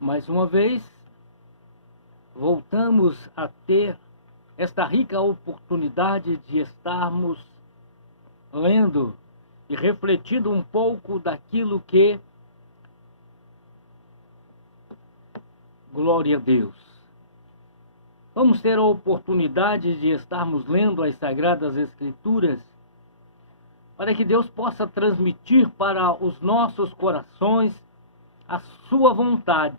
Mais uma vez, voltamos a ter esta rica oportunidade de estarmos lendo e refletindo um pouco daquilo que, glória a Deus, vamos ter a oportunidade de estarmos lendo as Sagradas Escrituras para que Deus possa transmitir para os nossos corações a sua vontade.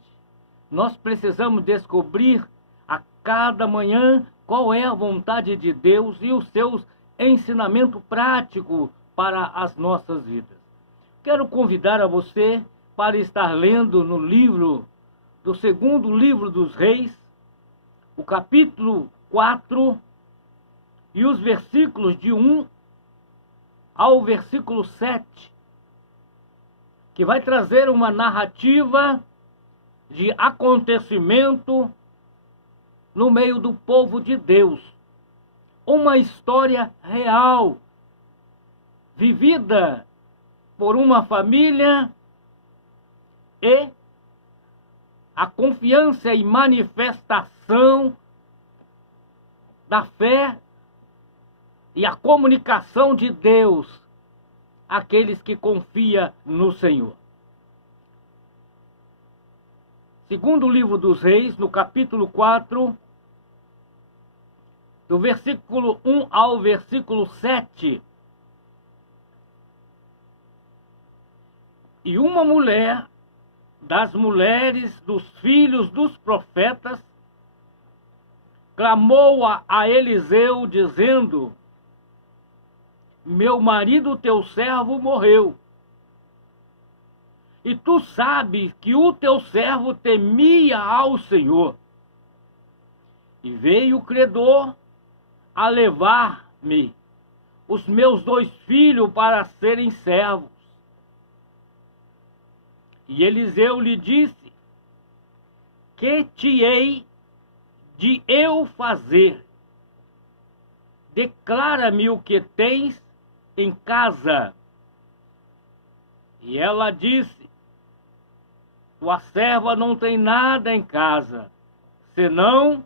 Nós precisamos descobrir a cada manhã qual é a vontade de Deus e os seus ensinamentos práticos para as nossas vidas. Quero convidar a você para estar lendo no livro do segundo livro dos Reis, o capítulo 4 e os versículos de 1 ao versículo 7, que vai trazer uma narrativa de acontecimento no meio do povo de Deus. Uma história real, vivida por uma família, e a confiança e manifestação da fé e a comunicação de Deus àqueles que confiam no Senhor. Segundo livro dos Reis, no capítulo 4, do versículo 1 ao versículo 7. E uma mulher das mulheres dos filhos dos profetas clamou a Eliseu, dizendo: meu marido, teu servo, morreu. E tu sabes que o teu servo temia ao Senhor. E veio o credor a levar-me os meus 2 filhos para serem servos. E Eliseu lhe disse: que te hei de eu fazer? Declara-me o que tens em casa. E ela disse: tua serva não tem nada em casa, senão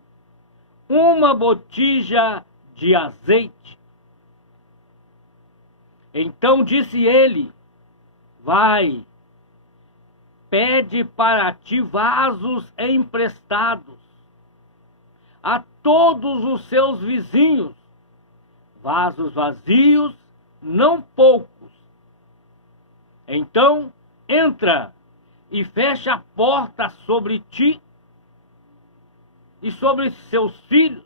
uma botija de azeite. Então disse ele: vai, pede para ti vasos emprestados a todos os seus vizinhos, vasos vazios, não poucos. Então entra e fecha a porta sobre ti e sobre seus filhos,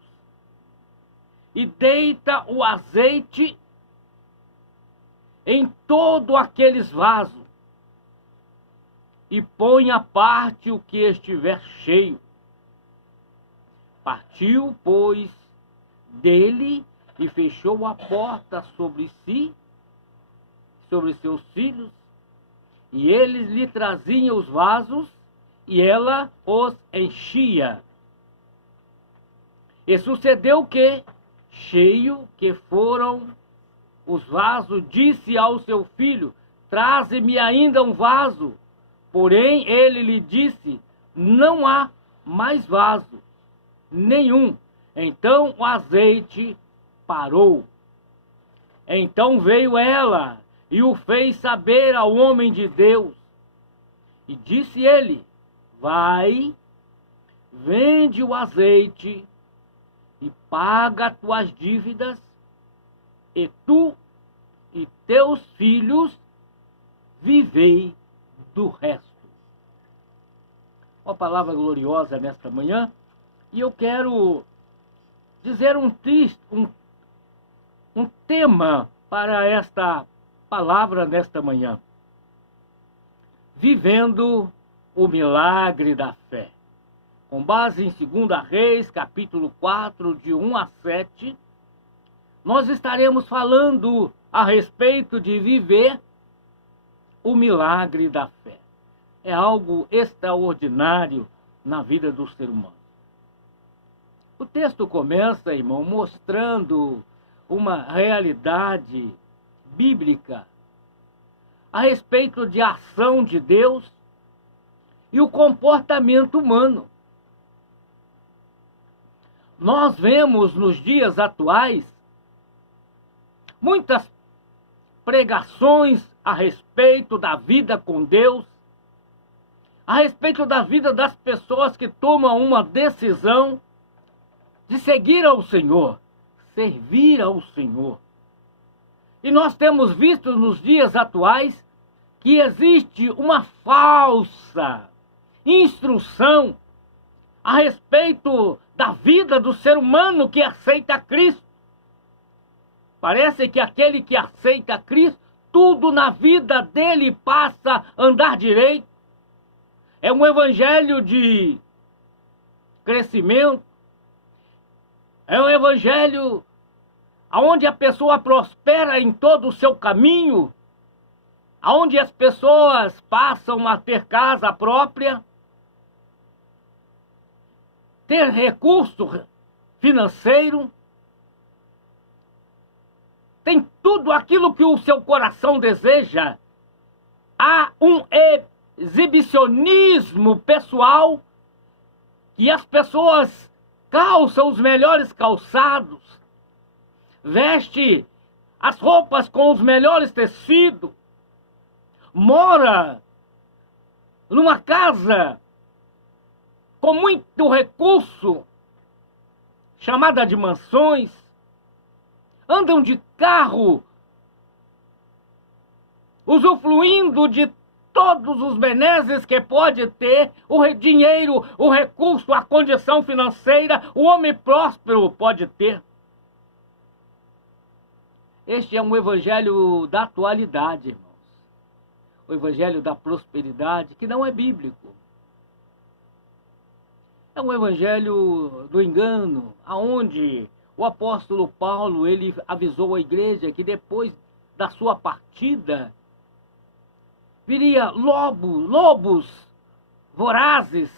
e deita o azeite em todos aqueles vasos, e põe à parte o que estiver cheio. Partiu, pois, dele e fechou a porta sobre si, sobre seus filhos, e eles lhe traziam os vasos, e ela os enchia. E sucedeu que, cheio que foram os vasos, disse ao seu filho: traze-me ainda um vaso. Porém ele lhe disse: não há mais vaso nenhum. Então o azeite parou. Então veio ela e o fez saber ao homem de Deus. E disse ele: vai, vende o azeite e paga tuas dívidas, e tu e teus filhos vivei do resto. Uma palavra gloriosa nesta manhã, e eu quero dizer um tema para esta palavra nesta manhã: vivendo o milagre da fé. Com base em 2 Reis, capítulo 4, de 1 a 7, nós estaremos falando a respeito de viver o milagre da fé. É algo extraordinário na vida do ser humano. O texto começa, irmão, mostrando uma realidade bíblica a respeito de ação de Deus e o comportamento humano. Nós vemos nos dias atuais muitas pregações a respeito da vida com Deus, a respeito da vida das pessoas que tomam uma decisão de seguir ao Senhor, servir ao Senhor. E nós temos visto nos dias atuais que existe uma falsa instrução a respeito da vida do ser humano que aceita Cristo. Parece que aquele que aceita Cristo, tudo na vida dele passa a andar direito. É um evangelho de crescimento. É um evangelho onde a pessoa prospera em todo o seu caminho, onde as pessoas passam a ter casa própria, ter recurso financeiro, tem tudo aquilo que o seu coração deseja. Há um exibicionismo pessoal, que as pessoas calçam os melhores calçados, veste as roupas com os melhores tecidos, mora numa casa com muito recurso, chamada de mansões, andam de carro, usufruindo de todos os benesses que pode ter, o dinheiro, o recurso, a condição financeira, o homem próspero pode ter. Este é um evangelho da atualidade, irmãos. O evangelho da prosperidade, que não é bíblico. É um evangelho do engano, aonde o apóstolo Paulo, ele avisou a igreja que depois da sua partida, viria lobos vorazes,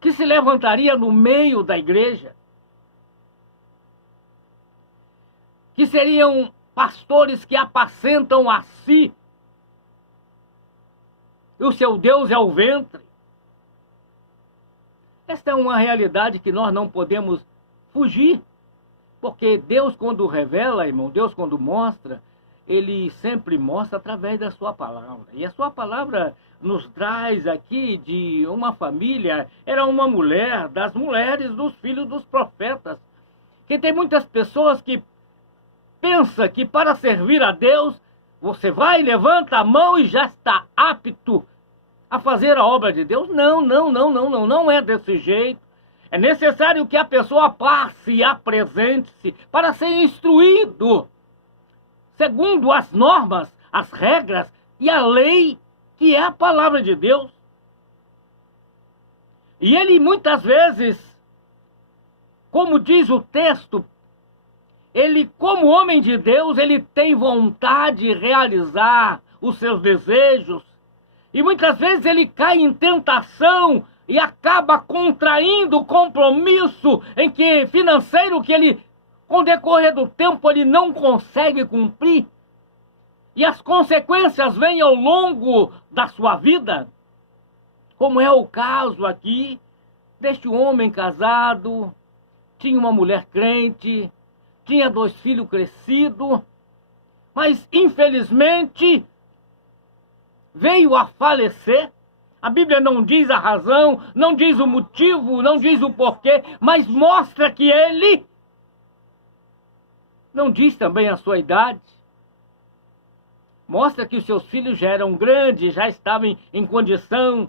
que se levantaria no meio da igreja, que seriam pastores que apacentam a si, e o seu Deus é o ventre. Esta é uma realidade que nós não podemos fugir, porque Deus, quando revela, irmão, Deus, quando mostra, Ele sempre mostra através da sua palavra. E a sua palavra nos traz aqui de uma família, era uma mulher, das mulheres dos filhos dos profetas. Que tem muitas pessoas que pensam que para servir a Deus, você vai, levanta a mão e já está apto a fazer a obra de Deus. Não é desse jeito. É necessário que a pessoa passe e apresente-se para ser instruído segundo as normas, as regras e a lei, que é a palavra de Deus. E ele muitas vezes, como diz o texto, ele, como homem de Deus, ele tem vontade de realizar os seus desejos. E muitas vezes ele cai em tentação e acaba contraindo o compromisso financeiro que ele, com o decorrer do tempo, ele não consegue cumprir. E as consequências vêm ao longo da sua vida, como é o caso aqui deste homem casado, tinha uma mulher crente, tinha 2 filhos crescidos, mas infelizmente veio a falecer. A Bíblia não diz a razão, não diz o motivo, não diz o porquê, mas mostra que ele não diz também a sua idade. Mostra que os seus filhos já eram grandes, já estavam em condição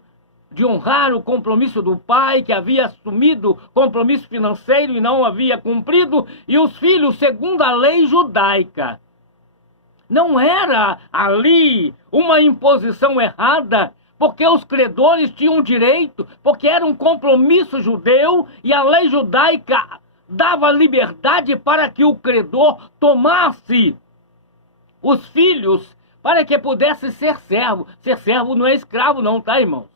de honrar o compromisso do pai, que havia assumido compromisso financeiro e não havia cumprido, e os filhos, segundo a lei judaica. Não era ali uma imposição errada, porque os credores tinham direito, porque era um compromisso judeu, e a lei judaica dava liberdade para que o credor tomasse os filhos para que pudesse ser servo. Ser servo não é escravo não, tá, irmãos?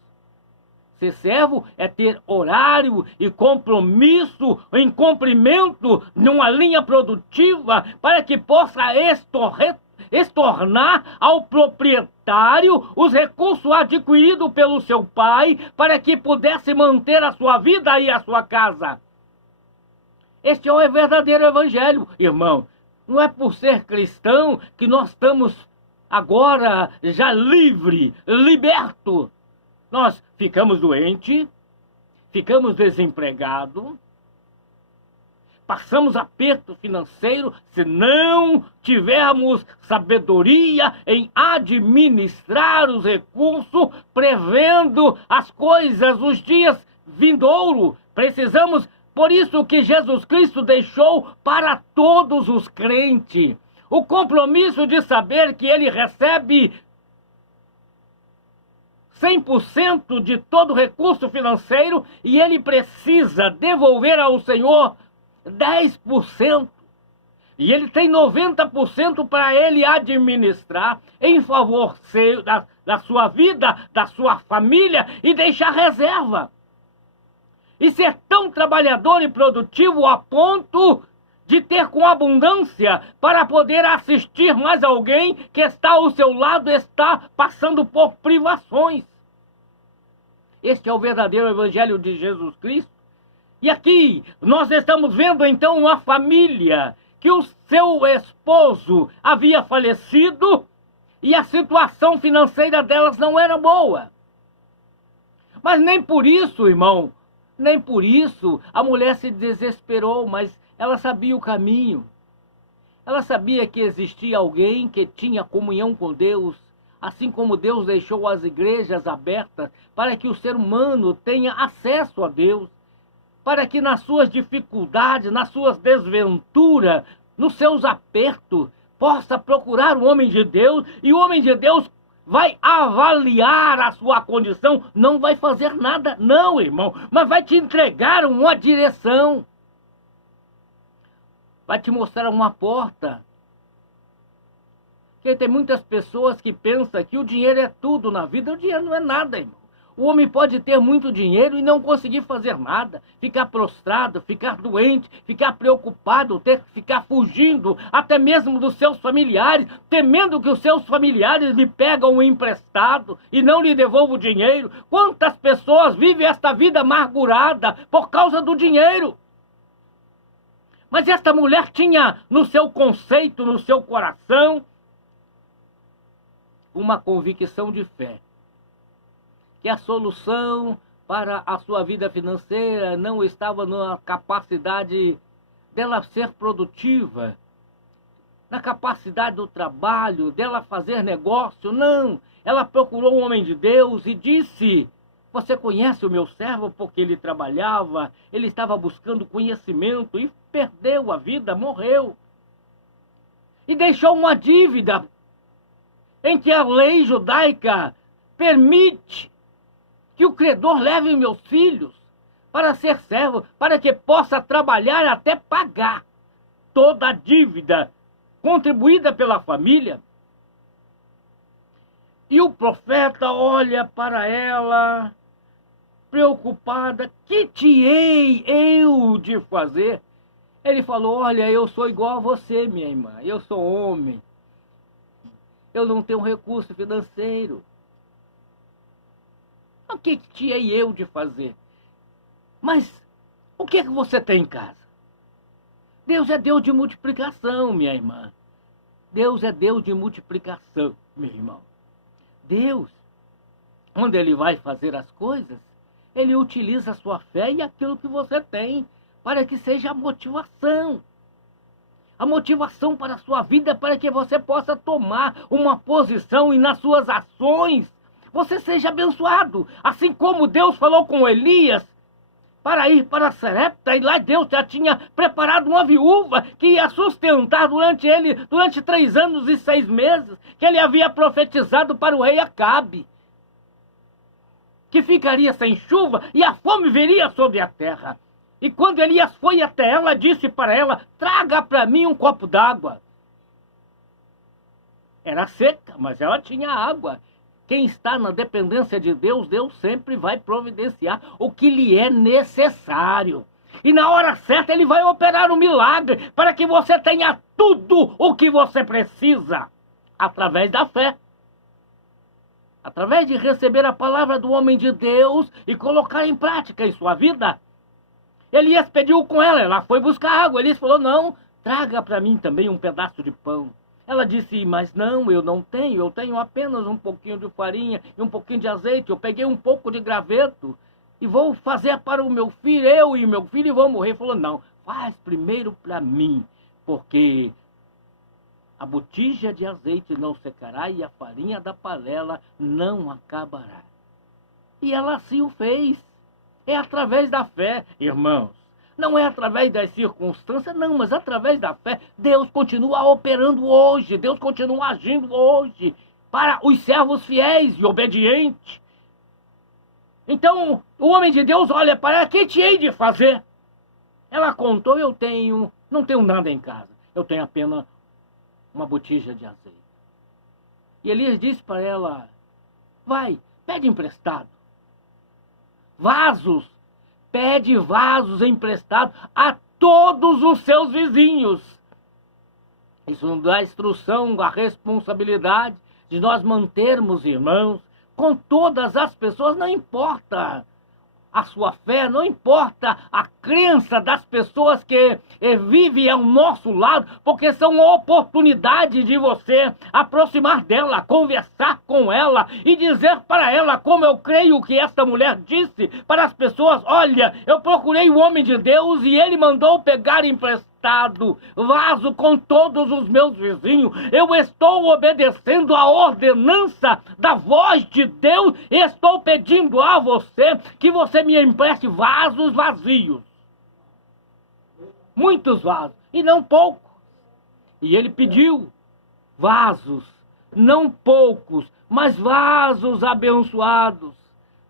Ser servo é ter horário e compromisso em cumprimento numa linha produtiva para que possa estornar ao proprietário os recursos adquiridos pelo seu pai para que pudesse manter a sua vida e a sua casa. Este é o verdadeiro evangelho, irmão. Não é por ser cristão que nós estamos agora já livre, liberto. Nós ficamos doentes, ficamos desempregados, passamos aperto financeiro se não tivermos sabedoria em administrar os recursos, prevendo as coisas, os dias vindouros. Precisamos, por isso que Jesus Cristo deixou para todos os crentes o compromisso de saber que ele recebe 100% de todo o recurso financeiro e ele precisa devolver ao Senhor 10%. E ele tem 90% para ele administrar em favor da sua vida, da sua família e deixar reserva. E ser tão trabalhador e produtivo a ponto de ter com abundância para poder assistir mais alguém que está ao seu lado, está passando por privações. Este é o verdadeiro evangelho de Jesus Cristo. E aqui nós estamos vendo então uma família que o seu esposo havia falecido e a situação financeira delas não era boa. Mas nem por isso, irmão, nem por isso a mulher se desesperou, mas ela sabia o caminho. Ela sabia que existia alguém que tinha comunhão com Deus, assim como Deus deixou as igrejas abertas para que o ser humano tenha acesso a Deus, para que nas suas dificuldades, nas suas desventuras, nos seus apertos, possa procurar o homem de Deus, e o homem de Deus vai avaliar a sua condição, não vai fazer nada, não, irmão, mas vai te entregar uma direção, vai te mostrar uma porta. Porque tem muitas pessoas que pensam que o dinheiro é tudo na vida. O dinheiro não é nada, irmão. O homem pode ter muito dinheiro e não conseguir fazer nada, ficar prostrado, ficar doente, ficar preocupado, ficar fugindo até mesmo dos seus familiares, temendo que os seus familiares lhe pegam o emprestado e não lhe devolvam o dinheiro. Quantas pessoas vivem esta vida amargurada por causa do dinheiro? Mas esta mulher tinha no seu conceito, no seu coração, uma convicção de fé. Que a solução para a sua vida financeira não estava na capacidade dela ser produtiva, na capacidade do trabalho, dela fazer negócio, não. Ela procurou um homem de Deus e disse: você conhece o meu servo? Porque ele trabalhava, ele estava buscando conhecimento e perdeu a vida, morreu. E deixou uma dívida em que a lei judaica permite que o credor leve meus filhos para ser servo, para que possa trabalhar até pagar toda a dívida contribuída pela família. E o profeta olha para ela, preocupada: que te hei eu de fazer? Ele falou: olha, eu sou igual a você, minha irmã, eu sou homem, eu não tenho recurso financeiro. O que te hei eu de fazer? Mas o que é que você tem em casa? Deus é Deus de multiplicação, minha irmã. Deus é Deus de multiplicação, meu irmão. Deus, quando Ele vai fazer as coisas, Ele utiliza a sua fé e aquilo que você tem para que seja a motivação. A motivação para a sua vida, para que você possa tomar uma posição e nas suas ações você seja abençoado. Assim como Deus falou com Elias para ir para Sarepta, e lá Deus já tinha preparado uma viúva que ia sustentar durante 3 anos e 6 meses, que ele havia profetizado para o rei Acabe, que ficaria sem chuva e a fome viria sobre a terra. E quando Elias foi até ela, disse para ela: traga para mim um copo d'água. Era seca, mas ela tinha água. Quem está na dependência de Deus, Deus sempre vai providenciar o que lhe é necessário. E na hora certa Ele vai operar um milagre para que você tenha tudo o que você precisa. Através da fé. Através de receber a palavra do homem de Deus e colocar em prática em sua vida. Elias pediu com ela, ela foi buscar água. Elias falou, não, traga para mim também um pedaço de pão. Ela disse, mas não, eu não tenho, eu tenho apenas um pouquinho de farinha e um pouquinho de azeite. Eu peguei um pouco de graveto e vou fazer para o meu filho, eu e meu filho vão morrer. Ele falou, não, faz primeiro para mim, porque a botija de azeite não secará e a farinha da panela não acabará. E ela assim o fez. É através da fé, irmãos. Não é através das circunstâncias, não, mas através da fé. Deus continua operando hoje, Deus continua agindo hoje para os servos fiéis e obedientes. Então, o homem de Deus olha para ela, que te hei de fazer? Ela contou, não tenho nada em casa, eu tenho apenas uma botija de azeite. E Elias disse para ela, vai, pede emprestado. Vasos, pede vasos emprestados a todos os seus vizinhos. Isso nos dá a instrução, a responsabilidade de nós mantermos, irmãos, com todas as pessoas, não importa a sua fé, não importa a crença das pessoas que vivem ao nosso lado, porque são oportunidades de você aproximar dela, conversar com ela e dizer para ela, como eu creio que esta mulher disse para as pessoas, olha, eu procurei o homem de Deus e ele mandou pegar emprestado vaso com todos os meus vizinhos. Eu estou obedecendo a ordenança da voz de Deus e estou pedindo a você que você me empreste vasos vazios. Muitos vasos, e não poucos. E ele pediu vasos, não poucos, mas vasos abençoados.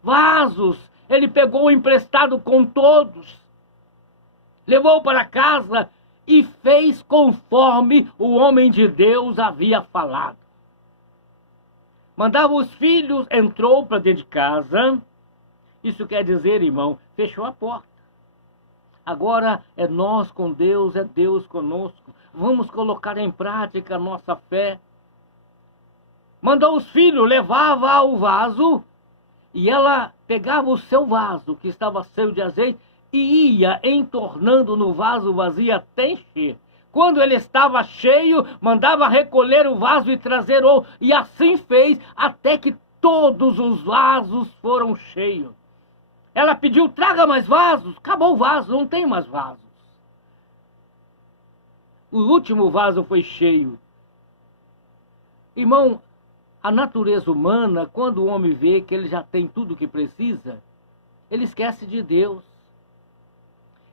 Vasos, ele pegou emprestado com todos. Levou para casa e fez conforme o homem de Deus havia falado. Mandava os filhos, entrou para dentro de casa. Isso quer dizer, irmão, fechou a porta. Agora é nós com Deus, é Deus conosco. Vamos colocar em prática a nossa fé. Mandou os filhos, levava o vaso e ela pegava o seu vaso, que estava cheio de azeite, e ia entornando no vaso vazio até encher. Quando ele estava cheio, mandava recolher o vaso e trazer outro. E assim fez até que todos os vasos foram cheios. Ela pediu, traga mais vasos. Acabou o vaso, não tem mais vasos. O último vaso foi cheio. Irmão, a natureza humana, quando o homem vê que ele já tem tudo o que precisa, ele esquece de Deus.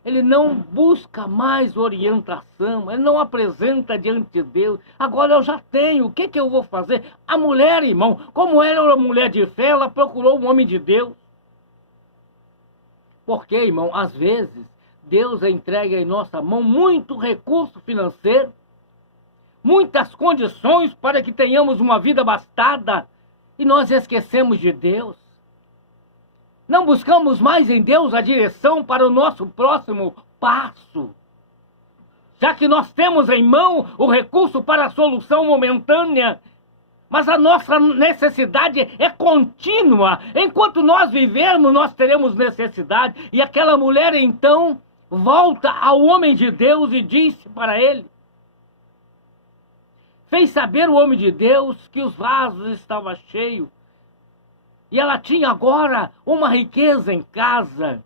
Ele não busca mais orientação, ele não apresenta diante de Deus. Agora eu já tenho, o que eu vou fazer? A mulher, irmão, como ela era uma mulher de fé, ela procurou um homem de Deus. Porque, irmão, às vezes, Deus entrega em nossa mão muito recurso financeiro, muitas condições para que tenhamos uma vida abastada, e nós esquecemos de Deus. Não buscamos mais em Deus a direção para o nosso próximo passo. Já que nós temos em mão o recurso para a solução momentânea, mas a nossa necessidade é contínua. Enquanto nós vivermos, nós teremos necessidade. E aquela mulher, então, volta ao homem de Deus e disse para ele. Fez saber o homem de Deus que os vasos estavam cheios. E ela tinha agora uma riqueza em casa.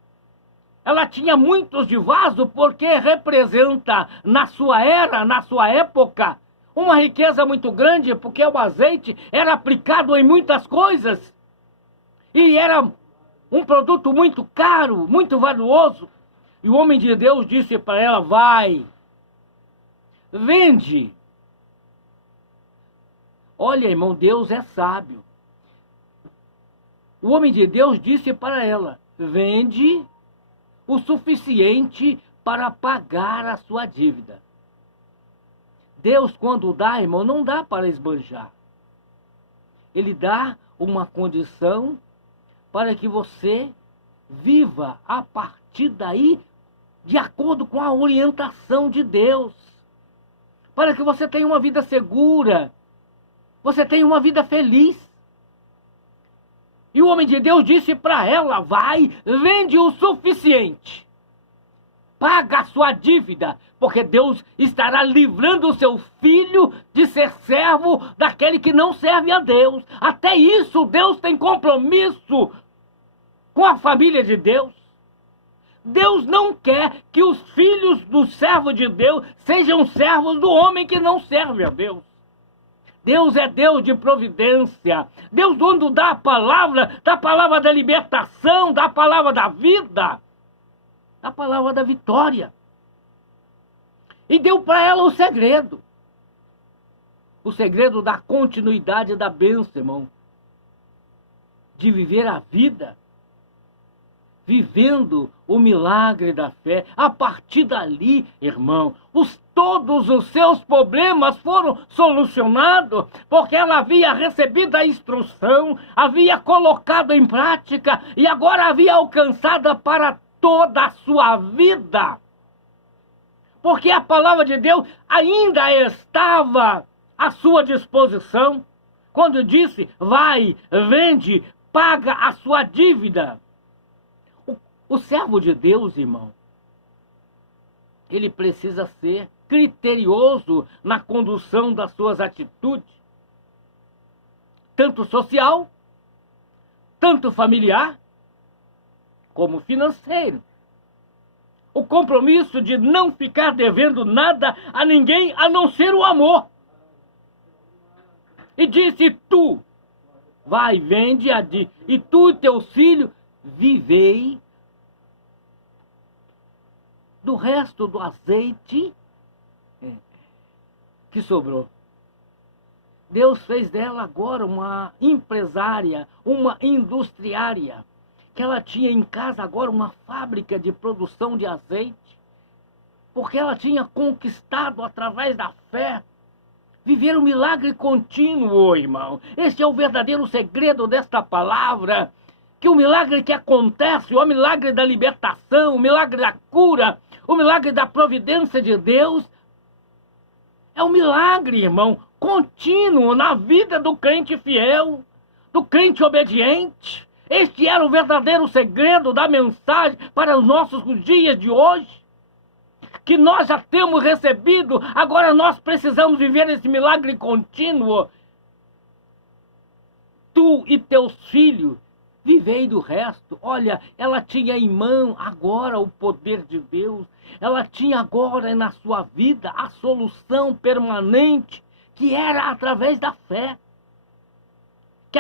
Ela tinha muitos de vaso porque representa na sua era, na sua época, uma riqueza muito grande, porque o azeite era aplicado em muitas coisas. E era um produto muito caro, muito valioso. E o homem de Deus disse para ela, vai, vende. Olha, irmão, Deus é sábio. O homem de Deus disse para ela, vende o suficiente para pagar a sua dívida. Deus, quando dá, irmão, não dá para esbanjar. Ele dá uma condição para que você viva a partir daí de acordo com a orientação de Deus. Para que você tenha uma vida segura. você tem uma vida feliz. E o homem de Deus disse para ela, vai, vende o suficiente. Paga a sua dívida, porque Deus estará livrando o seu filho de ser servo daquele que não serve a Deus. Até isso, Deus tem compromisso com a família de Deus. Deus não quer que os filhos do servo de Deus sejam servos do homem que não serve a Deus. Deus é Deus de providência. Deus, quando dá a palavra da libertação, dá a palavra da vida, dá a palavra da vitória. E deu para ela o segredo da continuidade da bênção, irmão. De viver a vida, vivendo o milagre da fé. A partir dali, irmão, todos os seus problemas foram solucionados, porque ela havia recebido a instrução, havia colocado em prática e agora havia alcançado para toda a sua vida. Porque a palavra de Deus ainda estava à sua disposição, quando disse, vai, vende, paga a sua dívida. O servo de Deus, irmão, ele precisa ser criterioso na condução das suas atitudes, tanto social, tanto familiar, como financeiro. O compromisso de não ficar devendo nada a ninguém a não ser o amor. E disse, tu, vai, vende e tu e teus filhos vivei do resto do azeite que sobrou. Deus fez dela agora uma empresária, uma industriária, que ela tinha em casa agora uma fábrica de produção de azeite, porque ela tinha conquistado através da fé, viver um milagre contínuo, irmão. Este é o verdadeiro segredo desta palavra, que o milagre que acontece, o milagre da libertação, o milagre da cura, o milagre da providência de Deus, é um milagre, irmão, contínuo na vida do crente fiel, do crente obediente. Este era o verdadeiro segredo da mensagem para os nossos dias de hoje, que nós já temos recebido, agora nós precisamos viver esse milagre contínuo. Tu e teus filhos, vivei do resto. Olha, ela tinha em mão agora o poder de Deus. Ela tinha agora na sua vida a solução permanente, que era através da fé. Que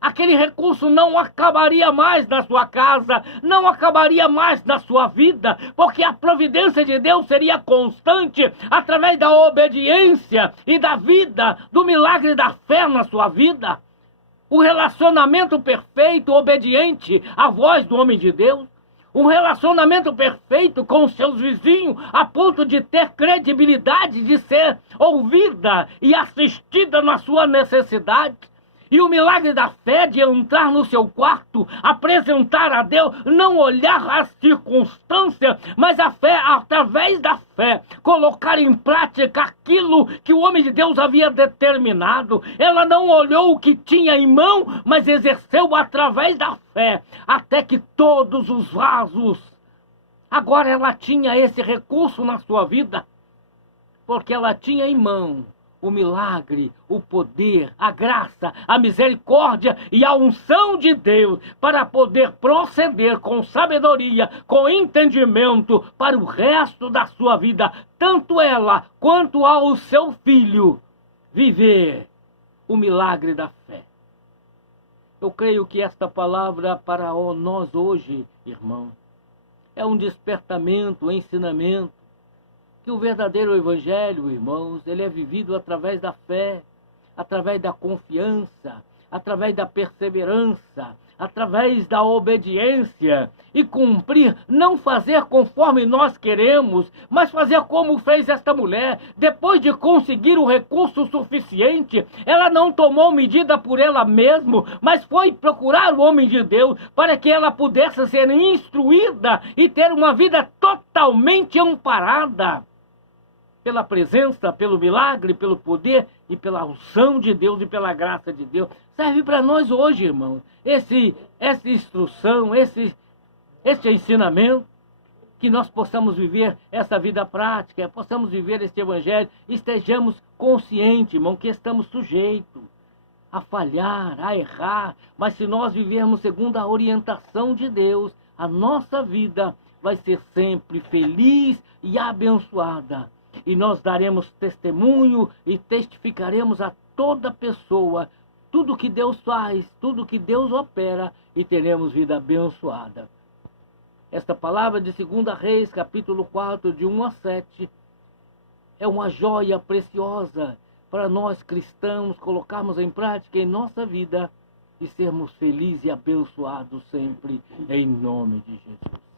aquele recurso não acabaria mais na sua casa, não acabaria mais na sua vida, porque a providência de Deus seria constante através da obediência e da vida, do milagre da fé na sua vida. O relacionamento perfeito, obediente à voz do homem de Deus. Um relacionamento perfeito com os seus vizinhos, a ponto de ter credibilidade, de ser ouvida e assistida na sua necessidade. E o milagre da fé de entrar no seu quarto, apresentar a Deus, não olhar as circunstâncias, mas a fé, através da fé, colocar em prática aquilo que o homem de Deus havia determinado. Ela não olhou o que tinha em mão, mas exerceu através da fé, até que todos os vasos, agora ela tinha esse recurso na sua vida, porque ela tinha em mão o milagre, o poder, a graça, a misericórdia e a unção de Deus para poder proceder com sabedoria, com entendimento para o resto da sua vida, tanto ela quanto ao seu filho, viver o milagre da fé. Eu creio que esta palavra para nós hoje, irmão, é um despertamento, um ensinamento, que o verdadeiro evangelho, irmãos, ele é vivido através da fé, através da confiança, através da perseverança, através da obediência e cumprir, não fazer conforme nós queremos, mas fazer como fez esta mulher. Depois de conseguir o recurso suficiente, ela não tomou medida por ela mesma, mas foi procurar o homem de Deus para que ela pudesse ser instruída e ter uma vida totalmente amparada. pela presença, pelo milagre, pelo poder e pela unção de Deus e pela graça de Deus. Serve para nós hoje, irmão, essa instrução, esse ensinamento, que nós possamos viver essa vida prática, possamos viver este evangelho, estejamos conscientes, irmão, que estamos sujeitos a falhar, a errar, mas se nós vivermos segundo a orientação de Deus, a nossa vida vai ser sempre feliz e abençoada. E nós daremos testemunho e testificaremos a toda pessoa tudo que Deus faz, tudo que Deus opera, e teremos vida abençoada. Esta palavra de 2 Reis, capítulo 4, de 1 a 7, é uma joia preciosa para nós cristãos colocarmos em prática em nossa vida e sermos felizes e abençoados sempre, em nome de Jesus.